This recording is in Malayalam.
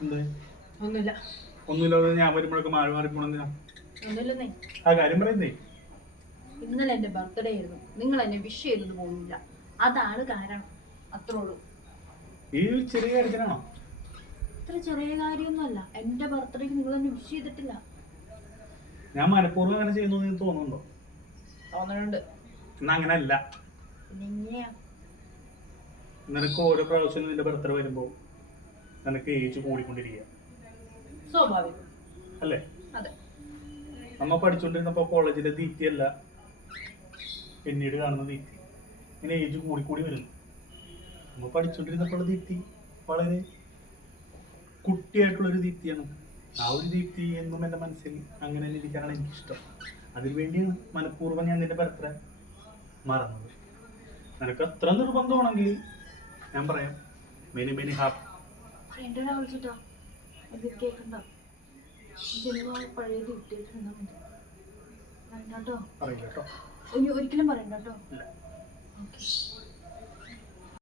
എന്ത് ഒന്നുമില്ല. ഒന്നുമില്ലാതെ ഞാൻ വരുമ്പോഴൊക്കെ മാറി മാറി പോണെന്തിനാ? ഒന്നുമില്ലെന്നേ. ആ കാര്യം പറയുന്നേ. ഇന്നലെ എന്റെ ബർത്ത്ഡേ ആയിരുന്നു, നിങ്ങൾ എന്നെ വിഷ് ചെയ്തത് പോലുമില്ല. അതാണ് കാരണം. അത്രേ ഉള്ളൂ. ഈ ചെറിയ കാര്യത്തിനാണോ? ഇത്ര ചെറിയ കാര്യമൊന്നുമല്ല. എന്റെ ബർത്ത്ഡേക്ക് നിങ്ങൾ എന്നെ വിഷ് ചെയ്തിട്ടില്ല. ഞാൻ മനഃപൂർവ്വം അങ്ങനെ ചെയ്യുന്നു എന്ന് തോന്നുന്നുണ്ടോ? തോന്നുന്നുണ്ട്. എന്നാ അങ്ങനെയല്ല. പിന്നെ എങ്ങനെയാ? നിനക്ക് ഓരോ പ്രാവശ്യം നിന്റെ ബർത്ത്ഡേ വരുമ്പോ നിനക്ക് ഏജ് കൂടിക്കൊണ്ടിരിക്കുക സ്വാഭാവികം അല്ലേ? അതെ. നമ്മ പഠിച്ചോണ്ടിരുന്നപ്പോ കോളേജിലെ ദീപ്തിയല്ല പിന്നീട് കാണുന്ന ദീപ്തി. ഇങ്ങനെ ഏജ് കൂടിക്കൂടി വരുന്നു. നമ്മ പഠിച്ചോണ്ടിരുന്നപ്പോഴുള്ള ദീപ്തി വളരെ കുട്ടിയായിട്ടുള്ളൊരു ദീപ്തിയാണ്. ആ ഒരു ദീപ്തി എന്നും എൻ്റെ മനസ്സിൽ അങ്ങനെ തന്നെ ഇരിക്കാനാണ് എനിക്കിഷ്ടം. അതിനുവേണ്ടിയാണ് മനഃപൂർവ്വം ഞാൻ നിന്റെ ബർത്ത്ഡേ മറന്നത്. നിനക്ക് അത്ര നിർബന്ധമാണെങ്കിൽ ഞാൻ പറയാം, മെനി മെനി ഹാപ്പി. ഫ്രണ്ടിനെ വിളിച്ചിട്ടാ അത് കേൾക്കണ്ട. പഴയ ഡീറ്റെയിൽസ് വേണ്ടോ? പറയില്ല കേട്ടോ. ഒരിക്കലും പറയണ്ട കേട്ടോ. ഇല്ല. ഓക്കെ.